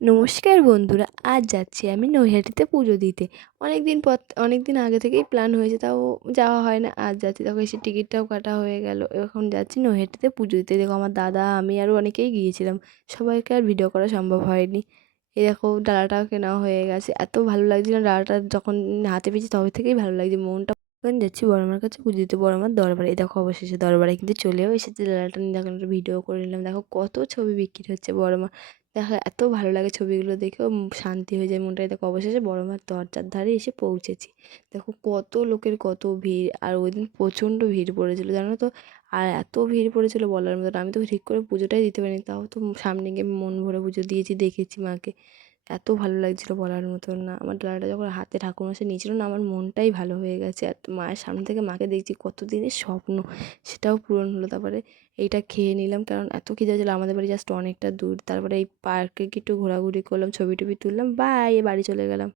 নমস্কার বন্ধুরা, আজ যাচ্ছি আমি নৈহাটিতে পুজো দিতে। অনেক দিন আগে থেকেই প্ল্যান হয়েছে, তাও যাওয়া হয় না। আজ যাচ্ছি, তখন এসে টিকিটটাও কাটা হয়ে গেল। এখন যাচ্ছি নৈহাটিতে পুজো দিতে। দেখো, আমার দাদা, আমি আরও অনেকেই গিয়েছিলাম। সবাইকে আর ভিডিও করা সম্ভব হয়নি। এই দেখো, ডালাটাও কেনাও হয়ে গেছে। এত ভালো লাগছিল ডালাটা যখন হাতে পেয়েছি, তবে থেকেই ভালো লাগছে মনটা। এখন যাচ্ছি বড়মার কাছে পুজো দিতে, বড়মার দরবারে। এই দেখো, অবশেষে দরবারে কিন্তু চলেও এসেছে। ডালাটা নিয়ে দেখো, একটা ভিডিও করে নিলাম। দেখো কত ছবি বিক্রি হচ্ছে বড়মা। দেখা এত ভালো লাগে ছবিগুলো দেখেও, শান্তি হয়ে যায় মনটায়। দেখো, অবশেষে বড় মার দরজার ধারে এসে পৌঁছেছি। দেখো কত লোকের কত ভিড়, আর ওই দিন প্রচণ্ড ভিড় পড়েছিল, জানো তো। আর এত ভিড় পড়েছিল বলার মতো না। আমি তো ঠিক করে পুজোটাই দিতে পারিনি, তাও তো সামনে গিয়ে মন ভরে পুজো দিয়েছি, দেখেছি মাকে। এত ভালো লাগছিল বলার মতন না। আমার ডালাটা যখন হাতে ঠাকুরমশাই নিয়েছিল না, আমার মনটাই ভালো হয়ে গেছে। আর মায়ের সামনে থেকে মাকে দেখছি, কত দিনের স্বপ্ন সেটাও পূরণ হলো। তারপরে এইটা খেয়ে নিলাম, কারণ এত খিদে হয়েছিল। আমাদের বাড়ি জাস্ট অনেকটা দূর। তারপরে এই পার্কে একটু ঘোরাঘুরি করলাম, ছবি টবি তুললাম, বাই, বাড়ি চলে গেলাম।